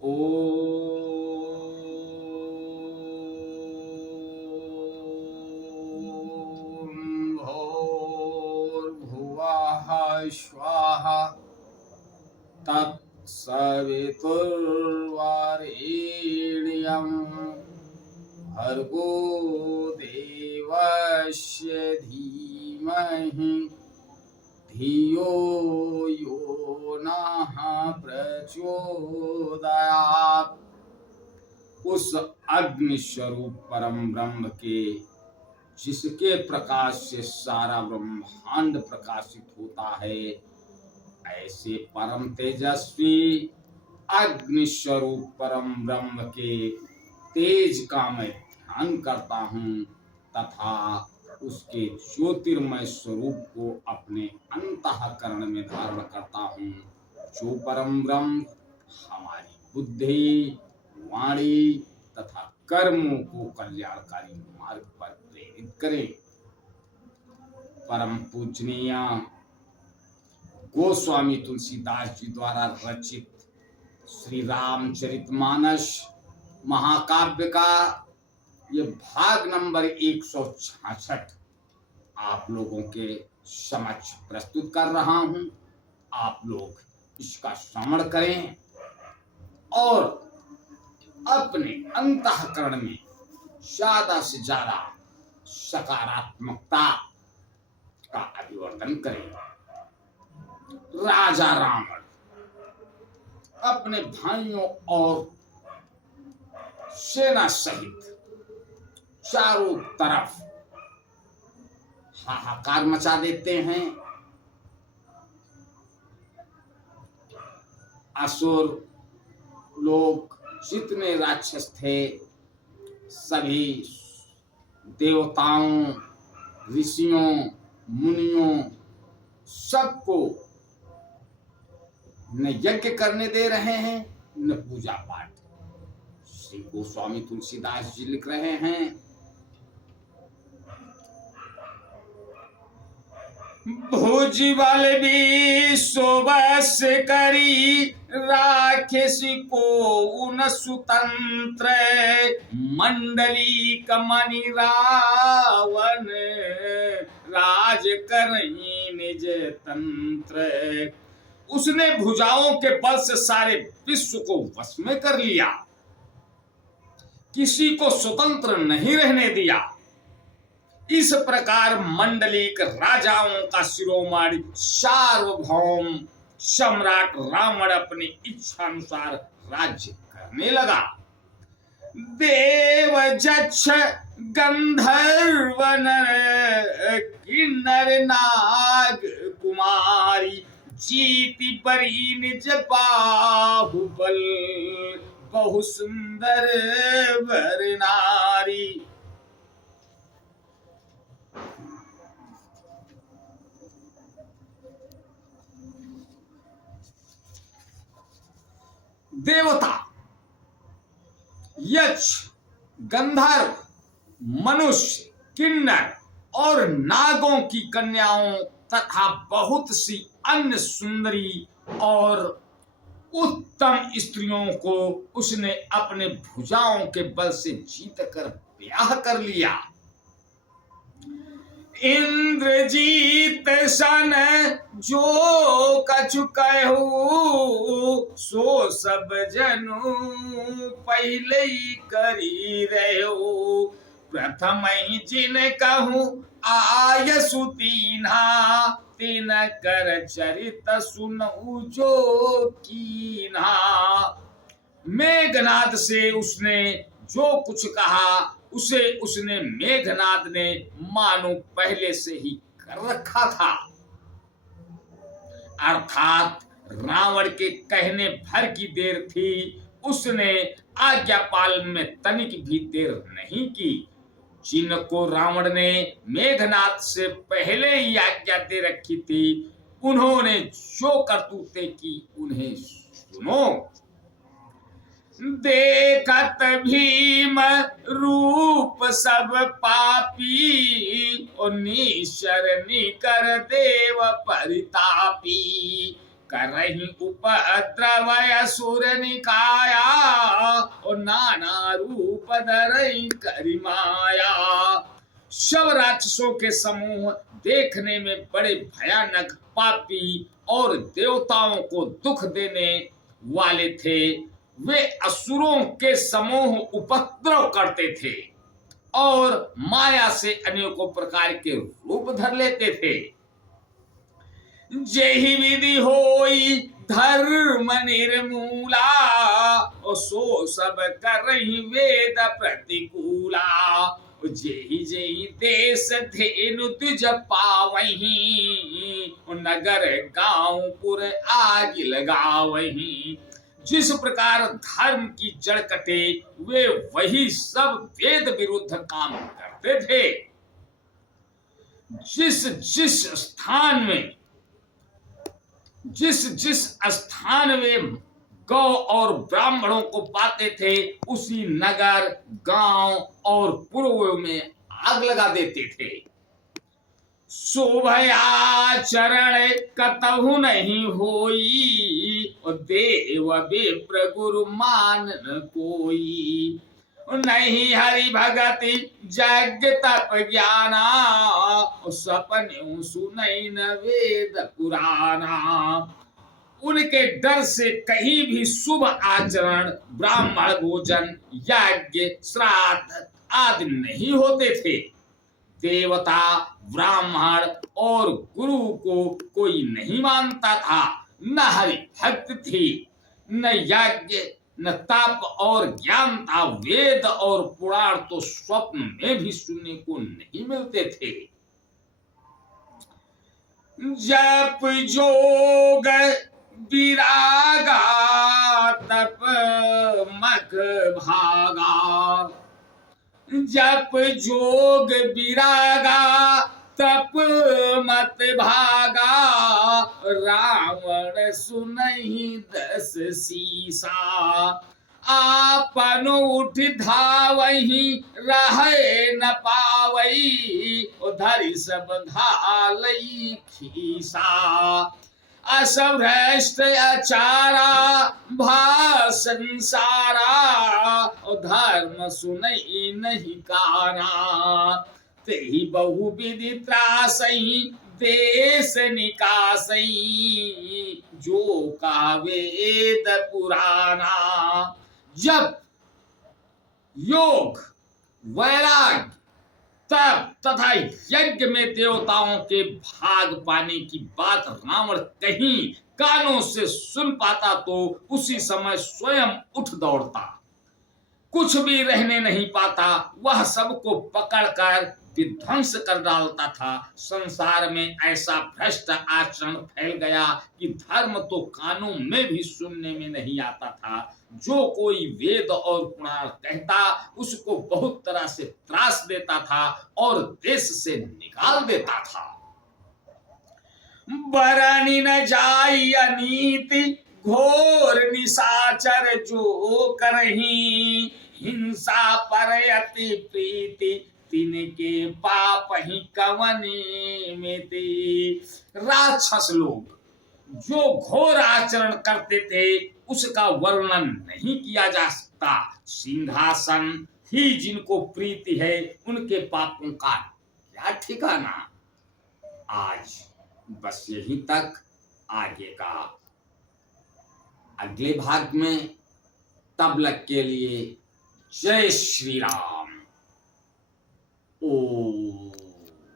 ॐ भूर्भुवः स्वः तत्सवितुर्वरेण्यं भर्गो देवस्य धीमहि धियो यो नः प्रचोदयात्। उस अग्नि स्वरूप परम ब्रह्म के, जिसके प्रकाश से सारा ब्रह्मांड प्रकाशित होता है, ऐसे परम तेजस्वी अग्नि स्वरूप परम ब्रह्म के तेज का मैं ध्यान करता हूँ तथा उसके ज्योतिर्मय स्वरूप को अपने अंतःकरण में धारण करता हूँ। जो परम ब्रह्म हमारी बुद्धि, वाणी तथा कर्मों को कल्याणकारी मार्ग पर प्रेरित करे। परम पूजनीय गोस्वामी तुलसीदास जी द्वारा रचित श्री रामचरितमानस महाकाव्य का ये भाग नंबर 166 आप लोगों के समक्ष प्रस्तुत कर रहा हूं। आप लोग इसका श्रवण करें और अपने अंतःकरण में ज्यादा से ज्यादा सकारात्मकता का अभिवर्धन करें। राजा रावण अपने भाइयों और सेना सहित चारों तरफ हाहाकार मचा देते हैं। असुर लोग जितने राक्षस थे सभी देवताओं, ऋषियों, मुनियों सबको न यज्ञ करने दे रहे हैं न पूजा पाठ। श्री गोस्वामी तुलसीदास जी लिख रहे हैं, भुज बल भी सोबस करी राक्षस को उन सुतंत्र मंडली कमनि रावण राज करही निज तंत्र। उसने भुजाओं के बल से सारे विश्व को वश में कर लिया, किसी को स्वतंत्र नहीं रहने दिया। इस प्रकार मंडलिक राजाओं का शिरोमणि सार्वभौम सम्राट रावण अपनी इच्छा अनुसार राज्य करने लगा। देव जक्ष गंधर्व नर किन्नर नाग कुमारी जीति परी निज बाहुबल बहु सुंदर वर नारी। देवता, यक्ष, गंधर्व, मनुष्य, किन्नर और नागों की कन्याओं तथा बहुत सी अन्य सुंदरी और उत्तम स्त्रियों को उसने अपने भुजाओं के बल से जीत कर ब्याह कर लिया। इंद्रजीत सन जो कछु कहू सो सब जनु पहले ही करी रहो। प्रथम ही जिन कहूँ आय सुतीना तिन कर चरित सुनऊ जो कीना। मेघनाद से उसने जो कुछ कहा उसे उसने मेघनाद ने मानो पहले से ही कर रखा था। अर्थात रावण के कहने भर की देर थी, उसने आज्ञा पालन में तनिक भी देर नहीं की। जिनको रावण ने मेघनाद से पहले ही आज्ञा दे रखी थी, उन्होंने जो करतूतें की उन्हें सुनो। देखत भीम रूप सब पापी और निशर निकर देव परितापी। करही उपद्रव असुर निकाया और नाना रूप धरई करी माया। सब राक्षसों के समूह देखने में बड़े भयानक, पापी और देवताओं को दुख देने वाले थे। वे असुरों के समूह उपद्रव करते थे और माया से अनेकों प्रकार के रूप धर लेते थे। जेहि विधि होई धर्म निर्मूला और सो सब करहि वेद प्रतिकूला। जेहि जेहि देश धेनु तुझ पावही नगर गांव पुर आग लगावही। जिस प्रकार धर्म की जड़ कटे वे वही सब वेद विरुद्ध काम करते थे। जिस जिस स्थान में गौ और ब्राह्मणों को पाते थे उसी नगर, गांव और पुरों में आग लगा देते थे। शोभयाचरण कतहु नहीं होई देव विप्र गुरु मानन कोई। नहीं हरि भगति यज्ञ तप ज्ञाना सपने सुनई न वेद पुराना। उनके डर से कहीं भी शुभ आचरण, ब्राह्मण भोजन, यज्ञ, श्राद्ध आदि नहीं होते थे। देवता, ब्राह्मण और गुरु को कोई नहीं मानता था। न हरि भक्ति थी, न यज्ञ, न तप और ज्ञान था। वेद और पुराण तो स्वप्न में भी सुनने को नहीं मिलते थे। जप जोग विरागा तप मख भागा। जप जोग विरागा तप मत भागा। रावण सुनहि दस सीसा। आपन उठ धावही रहे न पावई उधर सब घालई खीसा। असभ्रष्ट अचारा भा संसारा धर्म सुनई नहीं काना। तेहि बहु विधि त्रासई देश निकासई जो का वेद पुराना। जब योग, वैराग्य, तप तथा यज्ञ में देवताओं के भाग पाने की बात रावण कहीं कानों से सुन पाता तो उसी समय स्वयं उठ दौड़ता। कुछ भी रहने नहीं पाता। वह सबको पकड़कर विध्वंस कर डालता था। संसार में ऐसा भ्रष्ट आचरण फैल गया कि धर्म तो कानों में भी सुनने में नहीं आता था। जो कोई वेद और पुराण कहता उसको बहुत तरह से त्रास देता था और देश से निकाल देता था। बरनी न जाई अनीति घोर निशाचर जो करही। हिंसा पर अति प्रीति तिनके पाप ही कवने में थे। राक्षस लोग जो घोर आचरण करते थे उसका वर्णन नहीं किया जा सकता। सिंहासन ही जिनको प्रीति है उनके पापों का क्या ठिकाना। आज बस यहीं तक। आगे का अगले भाग में, तब तक के लिए जय श्री राम। ओ